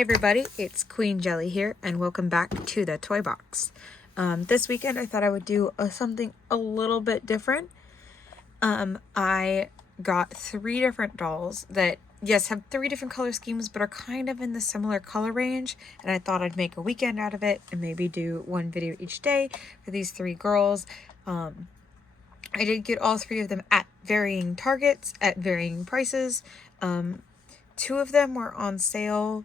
Hey everybody, it's Queen Jelly here, and welcome back to the Toy Box. This weekend I thought I would do something a little bit different. I got 3 different dolls that, yes, have 3 different color schemes, but are kind of in the similar color range, and I thought I'd make a weekend out of it and maybe do one video each day for these 3 girls. I did get all 3 of them at varying Targets, at varying prices. 2 of them were on sale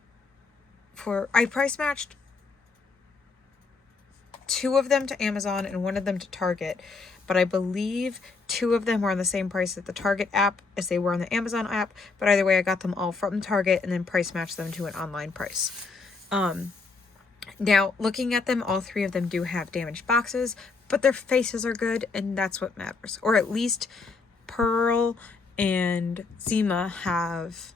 I price matched 2 of them to Amazon and 1 of them to Target, but I believe 2 of them were on the same price at the Target app as they were on the Amazon app, but either way I got them all from Target and then price matched them to an online price. Now, looking at them, all 3 of them do have damaged boxes, but their faces are good, and that's what matters. Or at least Pearl and Zima have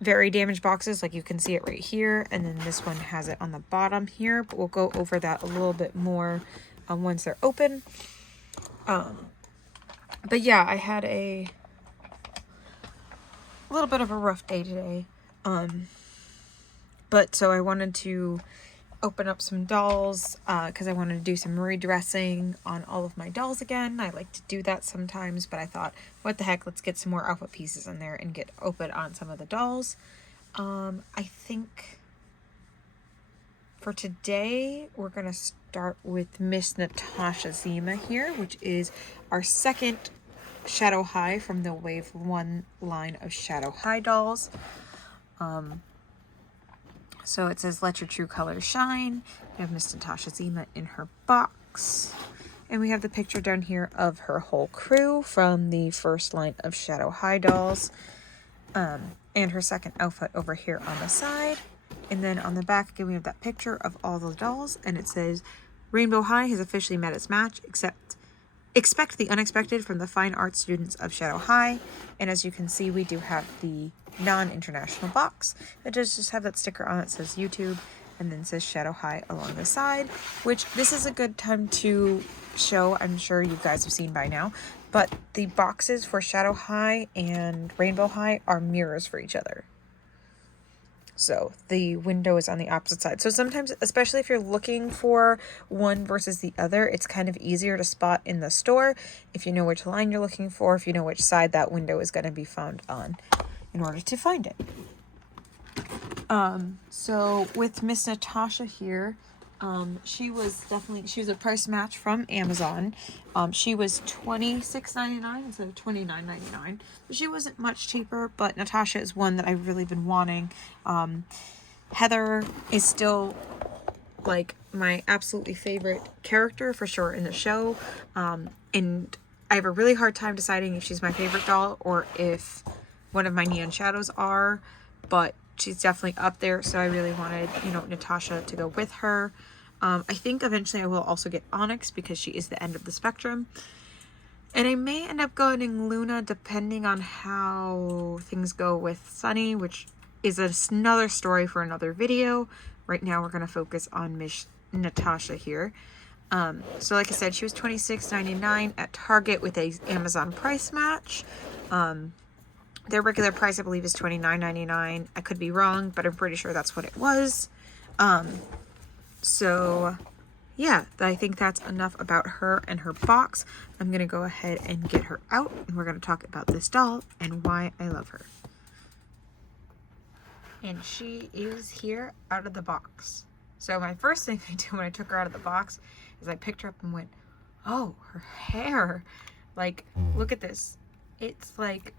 very damaged boxes, like you can see it right here, and then this one has it on the bottom here, but we'll go over that a little bit more once they're open. But yeah, I had a little bit of a rough day today, but so I wanted to open up some dolls because I wanted to do some redressing on all of my dolls again. I like to do that sometimes, but I thought, what the heck, let's get some more outfit pieces in there and get open on some of the dolls. I think for today we're gonna start with Miss Natasha Zima here, which is our second Shadow High from the Wave 1 line of Shadow High dolls. So it says, let your true colors shine. We have Miss Natasha Zima in her box. And we have the picture down here of her whole crew from the first line of Shadow High dolls. And her second outfit over here on the side. And then on the back, again, we have that picture of all the dolls. And it says, Rainbow High has officially met its match, expect the unexpected from the fine arts students of Shadow High. And as you can see, we do have the non-international box that does just have that sticker on it that says YouTube and then says Shadow High along the side, which this is a good time to show. I'm sure you guys have seen by now, but the boxes for Shadow High and Rainbow High are mirrors for each other. So the window is on the opposite side. So sometimes, especially if you're looking for one versus the other, it's kind of easier to spot in the store if you know which line you're looking for, if you know which side that window is going to be found on in order to find it. So with Miss Natasha here, she was a price match from Amazon. She was $26.99 instead of $29.99. She wasn't much cheaper, but Natasha is one that I've really been wanting. Heather is still like my absolutely favorite character for sure in the show. And I have a really hard time deciding if she's my favorite doll or if one of my Neon Shadows are, but she's definitely up there. So I really wanted, Natasha to go with her. I think eventually I will also get Onyx because she is the end of the spectrum. And I may end up getting Luna depending on how things go with Sunny, which is another story for another video. Right now we're going to focus on Miss Natasha here. So like I said, she was $26.99 at Target with a Amazon price match. Their regular price, I believe, is $29.99. I could be wrong, but I'm pretty sure that's what it was. So, yeah, I think that's enough about her and her box. I'm going to go ahead and get her out, and we're going to talk about this doll and why I love her. And she is here out of the box. So my first thing I did when I took her out of the box is I picked her up and went, oh, her hair. Like, look at this. It's like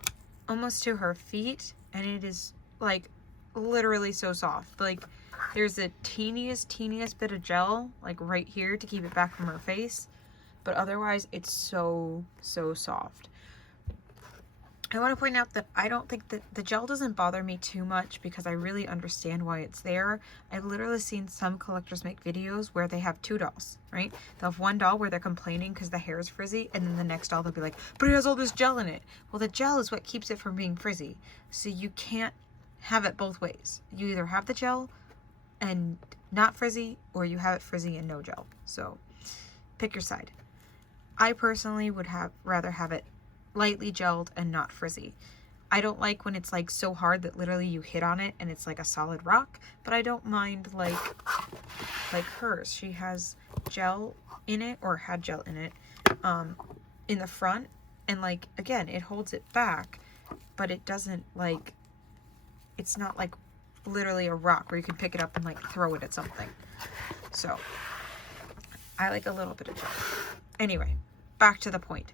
almost to her feet, and it is like literally so soft. Like there's a teeniest bit of gel like right here to keep it back from her face, but otherwise it's so soft. I want to point out that I don't think that the gel doesn't bother me too much because I really understand why it's there. I've literally seen some collectors make videos where they have 2 dolls, right? They'll have one doll where they're complaining because the hair is frizzy, and then the next doll they'll be like, but it has all this gel in it. Well, the gel is what keeps it from being frizzy. So you can't have it both ways. You either have the gel and not frizzy, or you have it frizzy and no gel. So pick your side. I personally would rather have it lightly gelled and not frizzy. I don't like when it's like so hard that literally you hit on it and it's like a solid rock, but I don't mind like hers. She has gel in it, or had gel in it, in the front, and like, again, it holds it back, but it doesn't like, it's not like literally a rock where you can pick it up and like throw it at something. So I like a little bit of gel. Anyway, back to the point.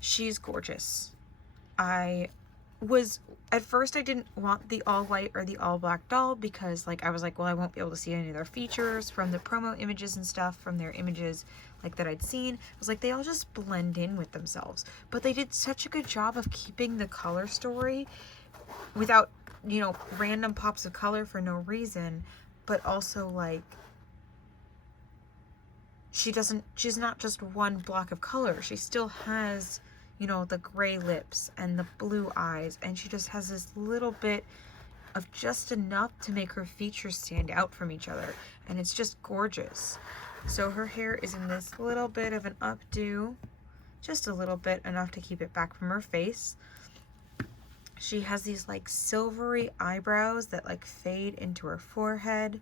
She's gorgeous. At first I didn't want the all white or the all black doll, because like I was like, well, I won't be able to see any of their features from the promo images and stuff, from their images like that I'd seen. I was like, they all just blend in with themselves. But they did such a good job of keeping the color story without, you know, random pops of color for no reason, but also like she's not just one block of color. She still has, you know, the gray lips and the blue eyes, and she just has this little bit of just enough to make her features stand out from each other, and it's just gorgeous. So her hair is in this little bit of an updo, just a little bit, enough to keep it back from her face. She has these like silvery eyebrows that like fade into her forehead.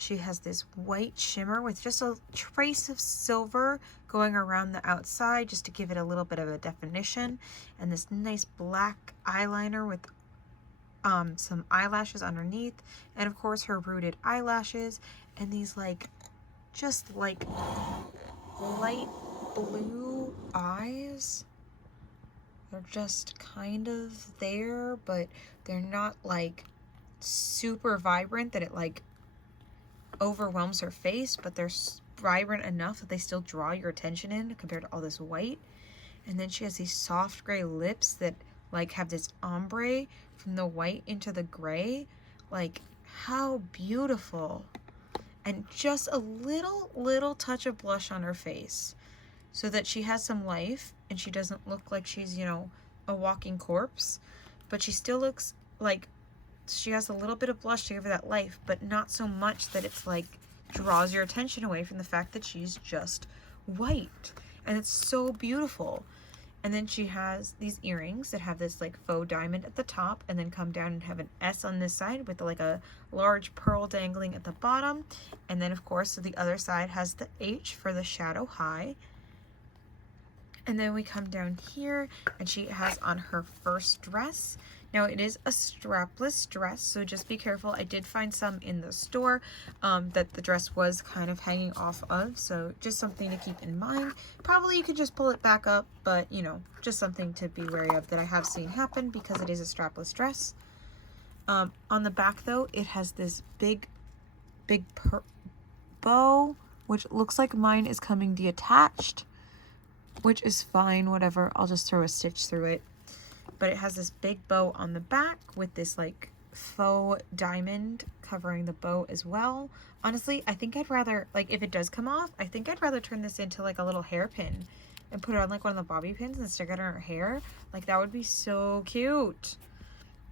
She has this white shimmer with just a trace of silver going around the outside, just to give it a little bit of a definition. And this nice black eyeliner with some eyelashes underneath. And of course her rooted eyelashes. And these like, just like light blue eyes. They're just kind of there, but they're not like super vibrant that it like overwhelms her face, but they're vibrant enough that they still draw your attention in compared to all this white. And then she has these soft gray lips that like have this ombre from the white into the gray. Like, how beautiful. And just a little touch of blush on her face so that she has some life and she doesn't look like she's, you know, a walking corpse, but she still looks like she has a little bit of blush to give her that life, but not so much that it's like draws your attention away from the fact that she's just white. And it's so beautiful. And then she has these earrings that have this like faux diamond at the top, and then come down and have an S on this side with like a large pearl dangling at the bottom. And then of course the other side has the H for the shadow high. And then we come down here and she has on her first dress. Now it is a strapless dress, so just be careful. I did find some in the store that the dress was kind of hanging off of, so just something to keep in mind. Probably you could just pull it back up, but you know, just something to be wary of that I have seen happen because it is a strapless dress. On the back though, it has this big bow, which looks like mine is coming detached, which is fine, whatever. I'll just throw a stitch through it. But it has this big bow on the back with this like faux diamond covering the bow as well. Honestly, I think I'd rather, like, if it does come off, I think I'd rather turn this into like a little hairpin and put it on like one of the bobby pins and stick it in her hair. Like, that would be so cute.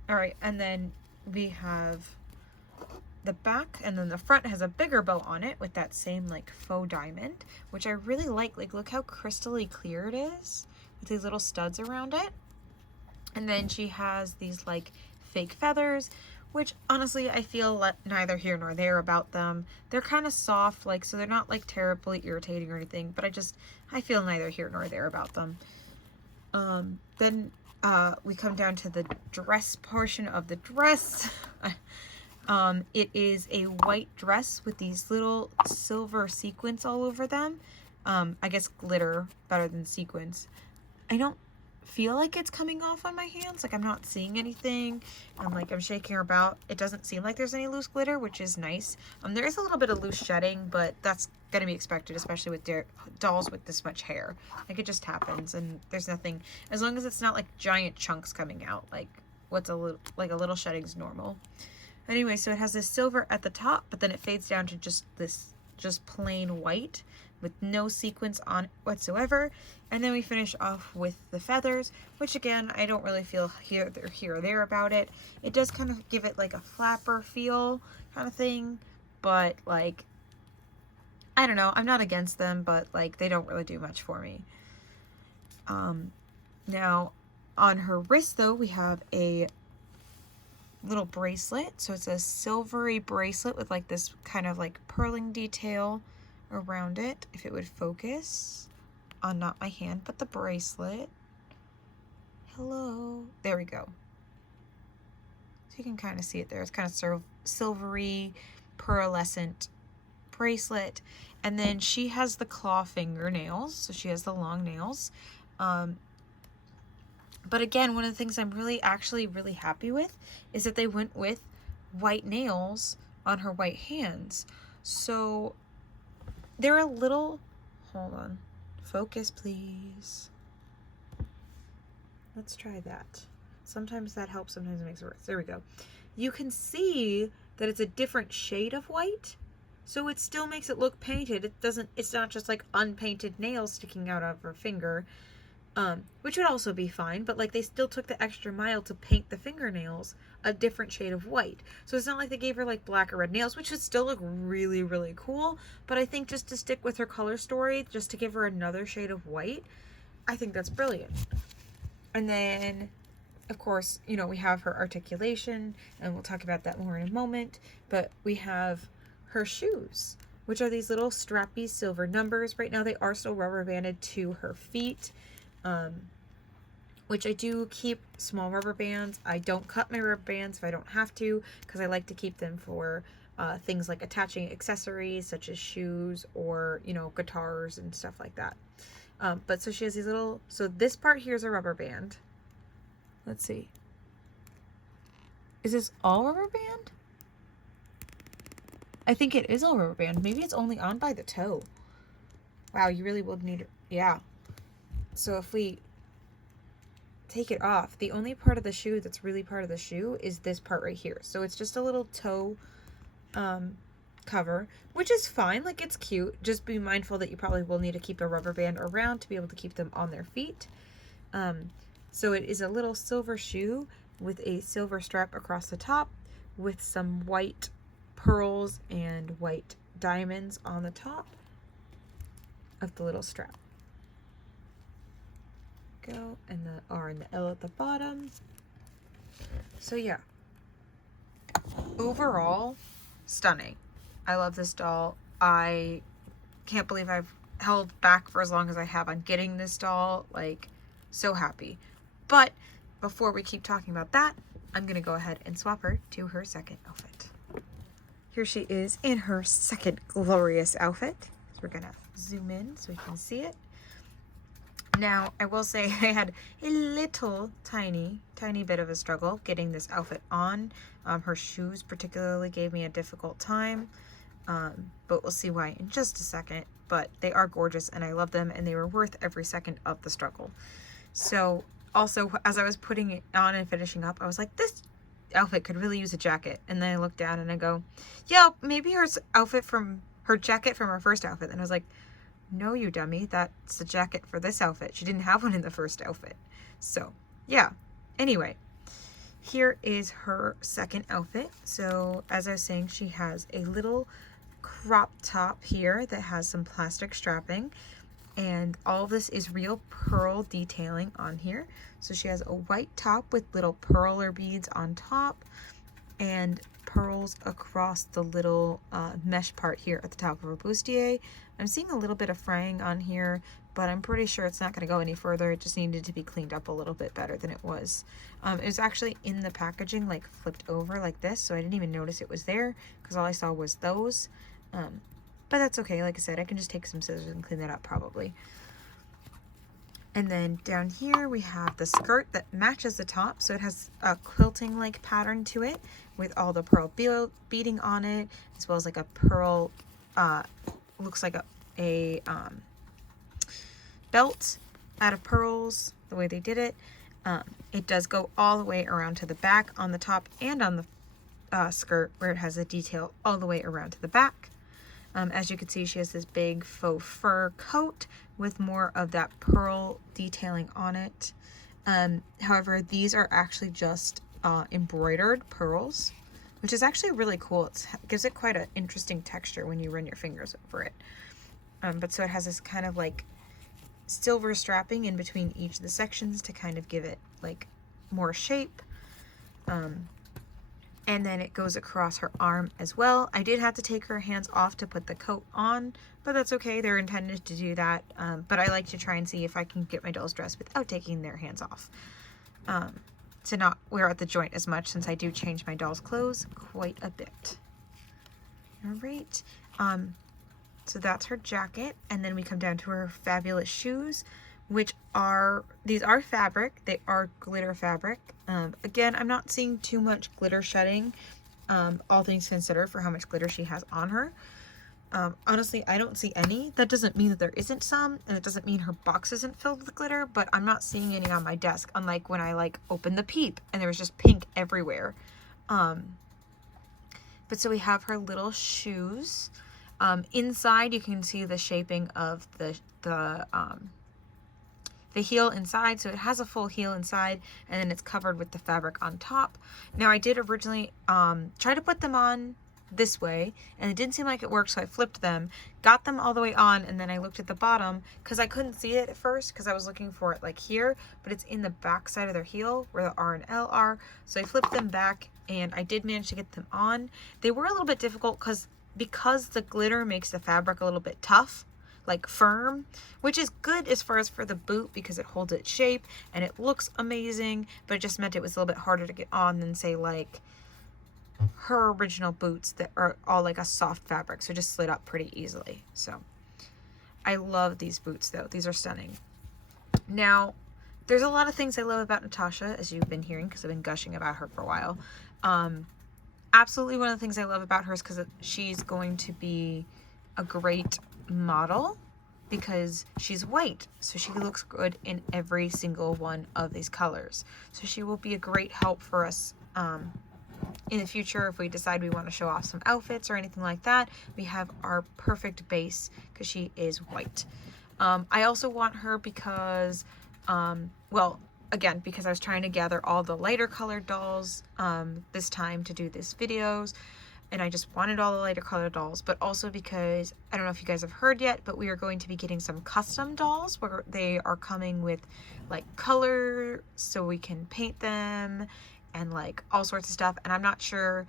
All right, and then we have the back, and then the front has a bigger bow on it with that same like faux diamond, which I really like. Like, look how crystally clear it is with these little studs around it. And then she has these like fake feathers, which honestly I feel neither here nor there about them. They're kind of soft, like, so they're not like terribly irritating or anything, but I feel neither here nor there about them. Then we come down to the dress portion of the dress. It is a white dress with these little silver sequins all over them. I guess glitter better than sequins. I don't feel like it's coming off on my hands. Like, I'm not seeing anything. I'm shaking her about. It doesn't seem like there's any loose glitter, which is nice. There is a little bit of loose shedding, but that's gonna be expected, especially with dolls with this much hair. Like, it just happens, and there's nothing, as long as it's not like giant chunks coming out. Like, what's a little shedding is normal. Anyway, so it has this silver at the top, but then it fades down to just plain white with no sequins on it whatsoever. And then we finish off with the feathers, which again, I don't really feel here or there about it. It does kind of give it like a flapper feel kind of thing, but like, I don't know, I'm not against them, but like, they don't really do much for me. Now On her wrist though, we have a little bracelet. So it's a silvery bracelet with like this kind of like purling detail around it. If it would focus on not my hand, but the bracelet. Hello. There we go. So you can kind of see it there. It's kind of silvery, pearlescent bracelet. And then she has the claw fingernails. So she has the long nails. But again, one of the things I'm actually really happy with is that they went with white nails on her white hands. So they're a little, hold on, focus please. Let's try that. Sometimes that helps, sometimes it makes it worse. There we go. You can see that it's a different shade of white. So it still makes it look painted. It's not just like unpainted nails sticking out of her finger. Which would also be fine, but like they still took the extra mile to paint the fingernails a different shade of white. So it's not like they gave her like black or red nails, which would still look really, really cool. But I think just to stick with her color story, just to give her another shade of white, I think that's brilliant. And then, of course, you know, we have her articulation, and we'll talk about that more in a moment, but we have her shoes, which are these little strappy silver numbers. Right now they are still rubber banded to her feet. Which I do keep small rubber bands. I don't cut my rubber bands if I don't have to, because I like to keep them for things like attaching accessories such as shoes or, you know, guitars and stuff like that. But so she has these little, so this part here is a rubber band. Let's see. Is this all rubber band? I think it is all rubber band. Maybe it's only on by the toe. Wow, you really would need, yeah. So if we take it off, the only part of the shoe that's really part of the shoe is this part right here. So it's just a little toe cover, which is fine. Like, it's cute. Just be mindful that you probably will need to keep a rubber band around to be able to keep them on their feet. So it is a little silver shoe with a silver strap across the top with some white pearls and white diamonds on the top of the little strap. Go, and the R and the L at the bottom. So yeah, overall stunning. I love this doll. I can't believe I've held back for as long as I have on getting this doll. Like, so happy. But before we keep talking about that, I'm gonna go ahead and swap her to her second outfit. Here she is in her second glorious outfit. So we're gonna zoom in so we can see it. Now, I will say I had a little tiny bit of a struggle getting this outfit on. Her shoes particularly gave me a difficult time, but we'll see why in just a second. But they are gorgeous and I love them, and they were worth every second of the struggle. So also, as I was putting it on and finishing up, I was like, this outfit could really use a jacket. And then I looked down and I go, yeah, maybe her jacket from her first outfit. And I was like, no, you dummy, that's the jacket for this outfit. She didn't have one in the first outfit. So yeah, anyway, here is her second outfit. So as I was saying, she has a little crop top here that has some plastic strapping, and all of this is real pearl detailing on here. So she has a white top with little perler beads on top and pearls across the little mesh part here at the top of her bustier. I'm seeing a little bit of fraying on here, but I'm pretty sure it's not going to go any further. It just needed to be cleaned up a little bit better than it was. It was actually in the packaging, like flipped over like this, so I didn't even notice it was there because all I saw was those. But that's okay. Like I said, I can just take some scissors and clean that up probably. And then down here we have the skirt that matches the top. So it has a quilting like pattern to it with all the pearl beading on it, as well as like a pearl, looks like a belt out of pearls, the way they did it. It does go all the way around to the back on the top and on the skirt, where it has a detail all the way around to the back. As you can see, she has this big faux fur coat with more of that pearl detailing on it. However, these are actually just embroidered pearls, which is actually really cool. It gives it quite an interesting texture when you run your fingers over it. But so it has this kind of like silver strapping in between each of the sections to kind of give it like more shape. And then it goes across her arm as well. I did have to take her hands off to put the coat on, but that's okay. They're intended to do that. But I like to try and see if I can get my dolls dressed without taking their hands off. To not wear at the joint as much, since I do change my doll's clothes quite a bit. All right. So that's her jacket. And then we come down to her fabulous shoes, which are, these are fabric. They are glitter fabric. Again, I'm not seeing too much glitter shedding, all things considered, for how much glitter she has on her. Honestly, I don't see any. That doesn't mean that there isn't some, and it doesn't mean her box isn't filled with glitter, but I'm not seeing any on my desk, unlike when I like opened the Peep and there was just pink everywhere. But so we have her little shoes. Inside you can see the shaping of the heel inside, so it has a full heel inside, and then it's covered with the fabric on top. Now I did originally try to put them on this way, and it didn't seem like it worked, so I flipped them, got them all the way on, and then I looked at the bottom because I couldn't see it at first because I was looking for it like here, but it's in the back side of their heel where the R and L are. So I flipped them back and I did manage to get them on. They were a little bit difficult because the glitter makes the fabric a little bit tough, like firm, which is good as far as for the boot because it holds its shape and it looks amazing, but it just meant it was a little bit harder to get on than say like her original boots that are all like a soft fabric, so just slid up pretty easily. So I love these boots though. These are stunning. Now there's a lot of things I love about Natasha, as you've been hearing, because I've been gushing about her for a while. Absolutely one of the things I love about her is because she's going to be a great model because she's white, so she looks good in every single one of these colors. So she will be a great help for us in the future if we decide we want to show off some outfits or anything like that. We have our perfect base because she is white. I also want her because well, again, because I was trying to gather all the lighter colored dolls this time to do these videos, and I just wanted all the lighter colored dolls, but also because, I don't know if you guys have heard yet, but we are going to be getting some custom dolls where they are coming with like color so we can paint them and like all sorts of stuff. And I'm not sure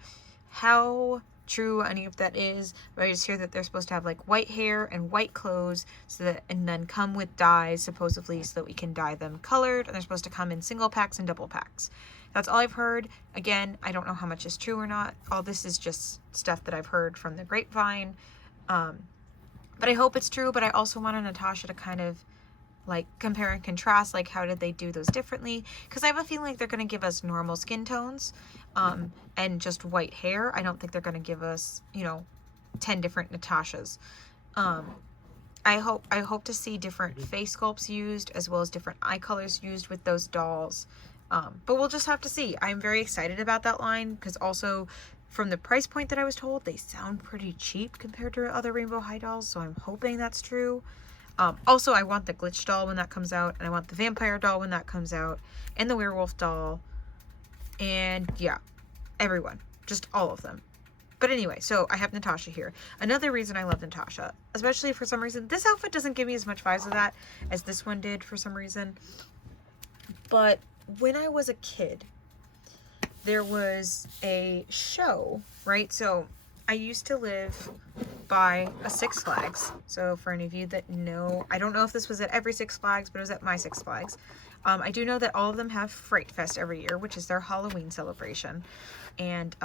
how true any of that is, but I just hear that they're supposed to have like white hair and white clothes, so that, and then come with dyes supposedly so that we can dye them colored, and they're supposed to come in single packs and double packs. That's all I've heard. Again, I don't know how much is true or not. All this is just stuff that I've heard from the grapevine. But I hope it's true, but I also wanted Natasha to kind of like compare and contrast, like how did they do those differently? Because I have a feeling like they're going to give us normal skin tones and just white hair. I don't think they're going to give us, you know, 10 different Natashas. I hope to see different face sculpts used as well as different eye colors used with those dolls. But we'll just have to see. I'm very excited about that line because also from the price point that I was told, they sound pretty cheap compared to other Rainbow High dolls, so I'm hoping that's true. Also, I want the Glitch doll when that comes out, and I want the Vampire doll when that comes out, and the Werewolf doll, and yeah, everyone, just all of them. But anyway, so I have Natasha here. Another reason I love Natasha, especially for some reason, this outfit doesn't give me as much vibes of that as this one did for some reason, but when I was a kid, there was a show, right? So I used to live by a Six Flags. So for any of you that know, I don't know if this was at every Six Flags, but it was at my Six Flags. I do know that all of them have Fright Fest every year, which is their Halloween celebration. And,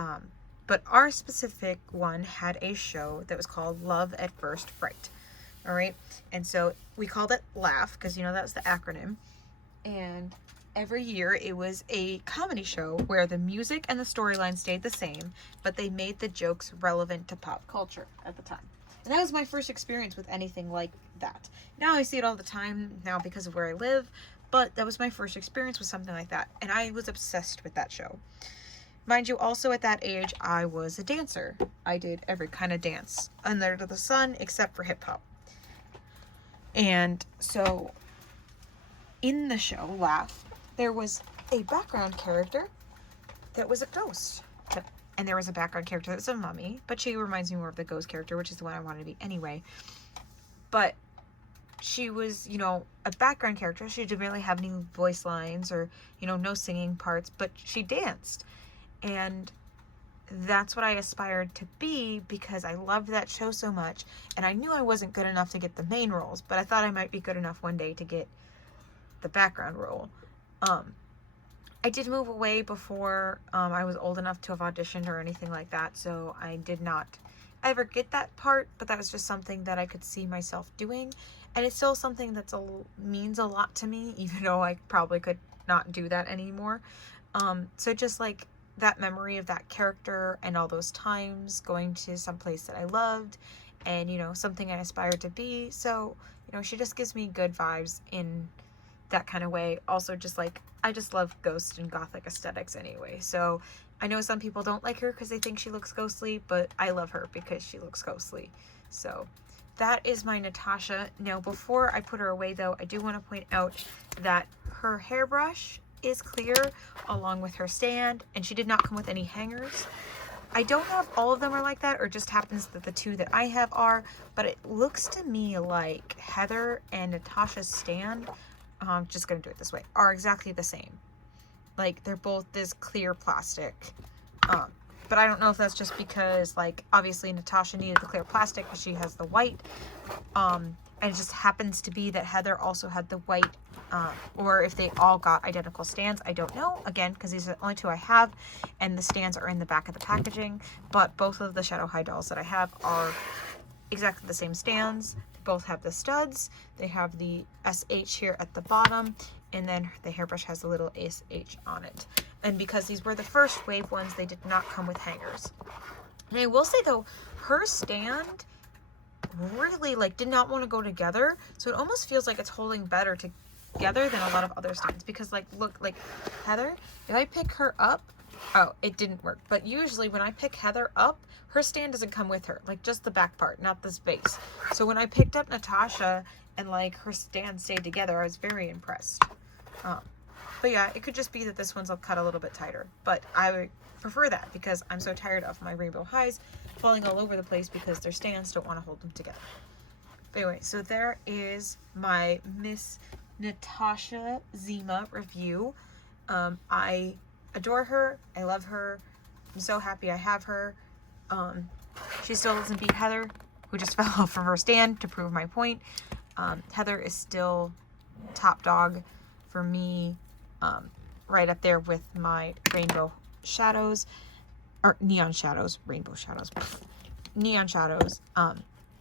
but our specific one had a show that was called Love at First Fright. All right. And so we called it LAUGH because, you know, that was the acronym. And every year it was a comedy show where the music and the storyline stayed the same, but they made the jokes relevant to pop culture at the time. And that was my first experience with anything like that. Now I see it all the time now because of where I live, but that was my first experience with something like that. And I was obsessed with that show. Mind you, also at that age, I was a dancer. I did every kind of dance under the sun except for hip hop. And so in the show, Laugh, there was a background character that was a ghost. And there was a background character that was a mummy, but she reminds me more of the ghost character, which is the one I wanted to be anyway. But she was, you know, a background character. She didn't really have any voice lines or, you know, no singing parts, but she danced. And that's what I aspired to be because I loved that show so much. And I knew I wasn't good enough to get the main roles, but I thought I might be good enough one day to get the background role. I did move away before I was old enough to have auditioned or anything like that, so I did not ever get that part, but that was just something that I could see myself doing, and it's still something that means a lot to me, even though I probably could not do that anymore. So just like that memory of that character and all those times going to some place that I loved and, you know, something I aspired to be. So, you know, she just gives me good vibes in that kind of way. Also, just like, I just love ghost and gothic aesthetics anyway. So I know some people don't like her because they think she looks ghostly, but I love her because she looks ghostly. So that is my Natasha. Now, before I put her away though, I do want to point out that her hairbrush is clear along with her stand, and she did not come with any hangers. I don't know if all of them are like that or just happens that the two that I have are, but it looks to me like Heather and Natasha's stand, I'm just gonna do it this way, are exactly the same. Like, they're both this clear plastic. But I don't know if that's just because, like, obviously Natasha needed the clear plastic because she has the white. And it just happens to be that Heather also had the white, or if they all got identical stands, I don't know. Again, because these are the only two I have, and the stands are in the back of the packaging. But both of the Shadow High dolls that I have are exactly the same stands. They both have the studs. They have the SH here at the bottom, and then the hairbrush has a little SH on it. And because these were the first wave ones, they did not come with hangers. And I will say though, her stand really like did not want to go together, so it almost feels like it's holding better together than a lot of other stands. Because like, look, like Heather, if I pick her up, oh, it didn't work. But usually when I pick Heather up, her stand doesn't come with her, like just the back part, not this base. So when I picked up Natasha and like her stand stayed together, I was very impressed. But yeah, it could just be that this one's cut a little bit tighter, but I would prefer that because I'm so tired of my rainbow highs falling all over the place because their stands don't want to hold them together. But anyway, so there is my Miss Natasha Zima review. I adore her. I love her. I'm so happy I have her. She still doesn't beat Heather, who just fell off from her stand to prove my point. Heather is still top dog for me, right up there with my rainbow shadows, or neon shadows, rainbow shadows, neon shadows.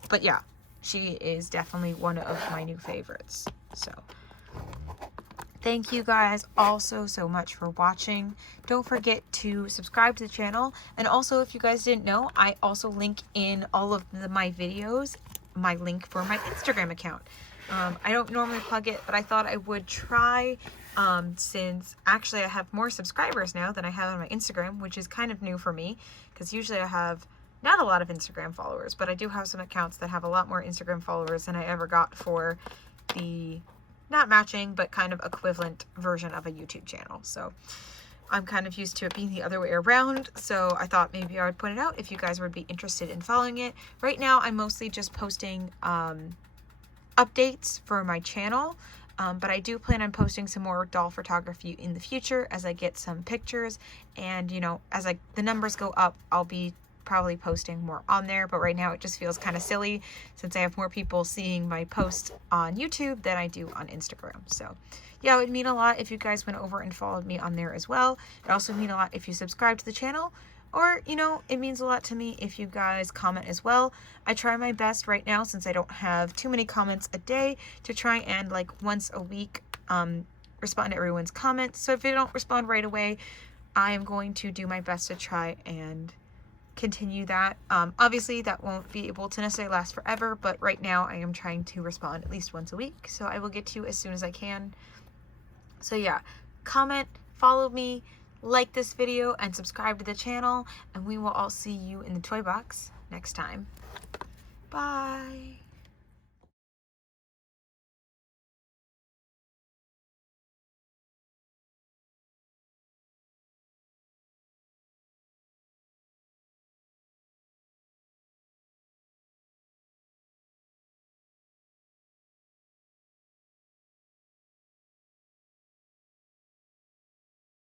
But yeah, she is definitely one of my new favorites. So thank you guys also so much for watching. Don't forget to subscribe to the channel. And also, if you guys didn't know, I also link in all of my videos, my link for my Instagram account. I don't normally plug it, but I thought I would try, since actually I have more subscribers now than I have on my Instagram, which is kind of new for me, because usually I have not a lot of Instagram followers, but I do have some accounts that have a lot more Instagram followers than I ever got for the not matching, but kind of equivalent version of a YouTube channel. So I'm kind of used to it being the other way around, so I thought maybe I would put it out if you guys would be interested in following it. Right now, I'm mostly just posting updates for my channel, but I do plan on posting some more doll photography in the future as I get some pictures, and you know, as the numbers go up, I'll be probably posting more on there. But right now it just feels kind of silly since I have more people seeing my posts on YouTube than I do on Instagram. So yeah, it would mean a lot if you guys went over and followed me on there as well. It also mean a lot if you subscribe to the channel, or, you know, it means a lot to me if you guys comment as well. I try my best right now, since I don't have too many comments a day, to try and like once a week respond to everyone's comments. So if they don't respond right away, I am going to do my best to try and continue that. Obviously that won't be able to necessarily last forever, but right now I am trying to respond at least once a week, so I will get to you as soon as I can. So yeah, comment, follow me, like this video, and subscribe to the channel, and we will all see you in the toy box next time. Bye.